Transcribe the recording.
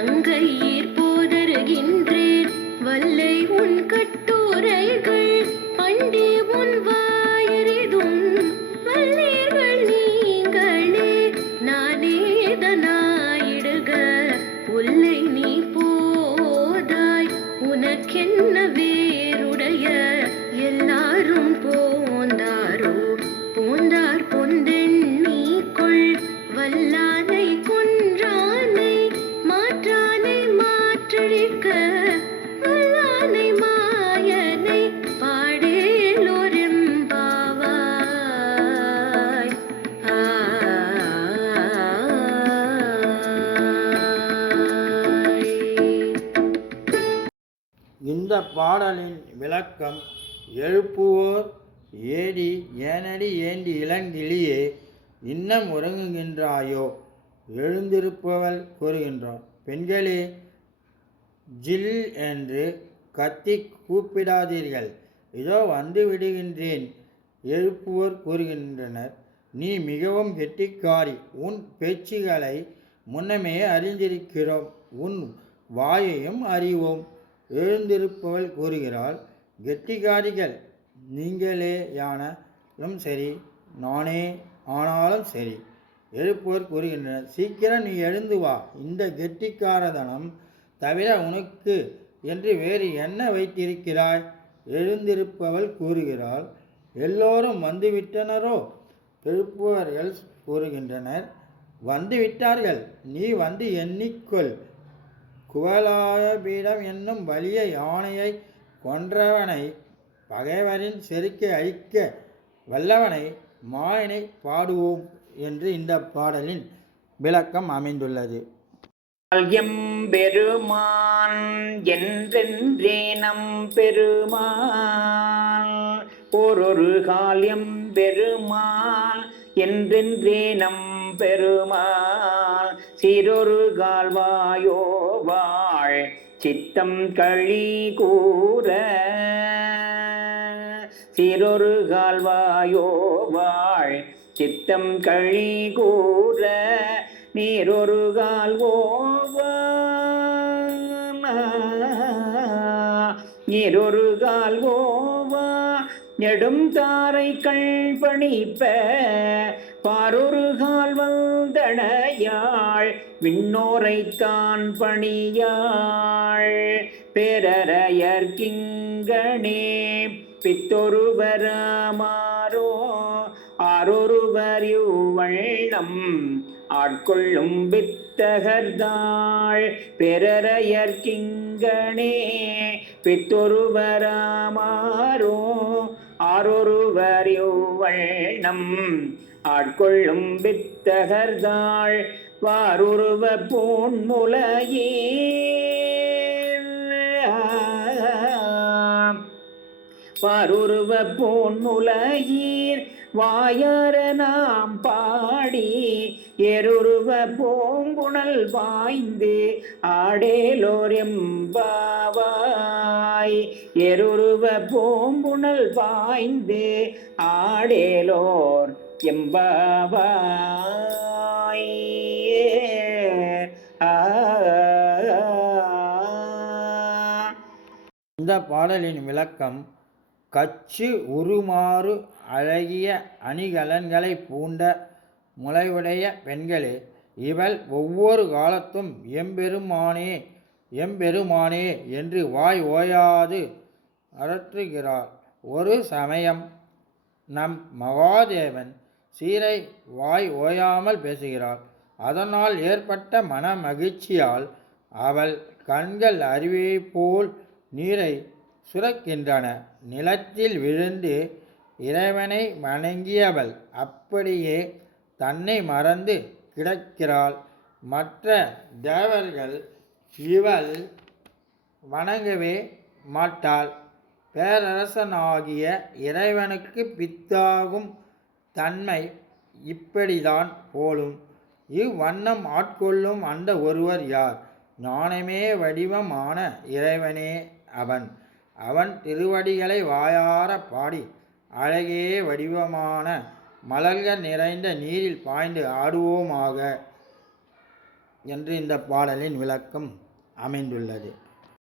கங்கையீர் இந்த பாடலின் விளக்கம் எழுப்புவோர் ஏடி ஏனடி ஏண்டி இளங்கிளியே இன்னம் உறங்குகின்றாயோ? எழுந்திருப்பவள் கூறுகின்றார். பெண்களே ஜில் என்று கத்தி கூப்பிடாதீர்கள். இதோ வந்து விடுகின்றேன் எழுப்புவோர் கூறுகின்றனர். நீ மிகவும் கெட்டிக்காரி உன் பேச்சுகளை முன்னமே அறிந்திருக்கிறோம் உன் வாயையும் அறிவோம். எழுந்திருப்பவள் கூறுகிறாள் கெட்டிக்காரிகள் நீங்களேயானாலும் சரி நானே ஆனாலும் சரி எழுப்பவர் கூறுகின்றனர். சீக்கிரம் நீ எழுந்து வா இந்த கெட்டிக்காரதனம் தவிர உனக்கு என்று வேறு என்ன வைத்திருக்கிறாய்? எழுந்திருப்பவள் கூறுகிறாள் எல்லோரும் வந்துவிட்டனரோ? எழுப்புவர்கள் கூறுகின்றனர் வந்துவிட்டார்கள் நீ வந்து எண்ணிக்கொள் குவலாய பீடம் என்னும் வலிய யானையை கொன்றவனை பகைவரின் செருக்கை அழிக்க வல்லவனை மாயனை பாடுவோம் என்று இந்த பாடலின் விளக்கம் அமைந்துள்ளது. பெருமான் என்றென்றே நம் பெருமான் ஓரொரு காலியம் பெருமான் என்றென்றே நம் பெருமான் சிறொரு கால்வாயோ வாழ் சித்தம் கழி கூற. சிறொரு கால்வாயோ வாழ் சித்தம் கழி கூற. நீரொரு கால்வோவா நீரொரு கால்வோவா நெடும் தாரை தாரைகள் பணிப்ப. பாரொருகால் வந்தடையாள் விண்ணோரைத்தான் பணியாள். பேரறையர்கிங்கனே பித்தொருவராமாரோ ஆரொருவர் இவ்வள்ளம் ஆட்கொள்ளும் வித்தகர்தாள். பெரறையர்கிங்கனே பித்தொருவராமாரோ ஆரொருவர் இவ்வள்ளம் ஆட்கொள்ளும் வித்தகர்தாள் வாருருவ பூன்முலையே வாருருவ பூன்முலையீர் வாயார நாம் பாடி எருருவ பூங்குணல் வாய்ந்து ஆடேலோர் எம்பாவாய் எருருவ பூங்குணல் பாய்ந்து ஆடேலோர் எம்பாவாய். இந்த பாடலின் விளக்கம் கச்சு உருமாறு அழகிய அணிகலன்களை பூண்ட முளைவுடைய பெண்களே இவள் ஒவ்வொரு காலத்தும் எம்பெருமானே எம்பெருமானே என்று வாய் ஓயாது அரற்றுகிறாள் ஒரு சமயம் நம் மகாதேவன் சீரை வாய் ஓயாமல் பேசுகிறாள் அதனால் ஏற்பட்ட மன மகிழ்ச்சியால் அவள் கண்கள் அருவியைப் போல் நீரை சுரக்கின்றன. நிலத்தில் விழுந்து இறைவனை வணங்கியவள் அப்படியே தன்னை மறந்து கிடக்கிறாள். மற்ற தேவர்கள் இவள் வணங்கவே மாட்டாள். பேரரசனாகிய இறைவனுக்கு பித்தாகும் தன்மை இப்படிதான் போலும். இவ்வண்ணம் ஆட்கொள்ளும் அந்த ஒருவர் யார்? ஞானமே வடிவமான இறைவனே அவன். அவன் திருவடிகளை வாயார பாடி அழகே வடிவமான மலர்கள் நிறைந்த நீரில் பாய்ந்து ஆடுவோமாக. என்று இந்த பாடலின் விளக்கம். அமைந்துள்ளது.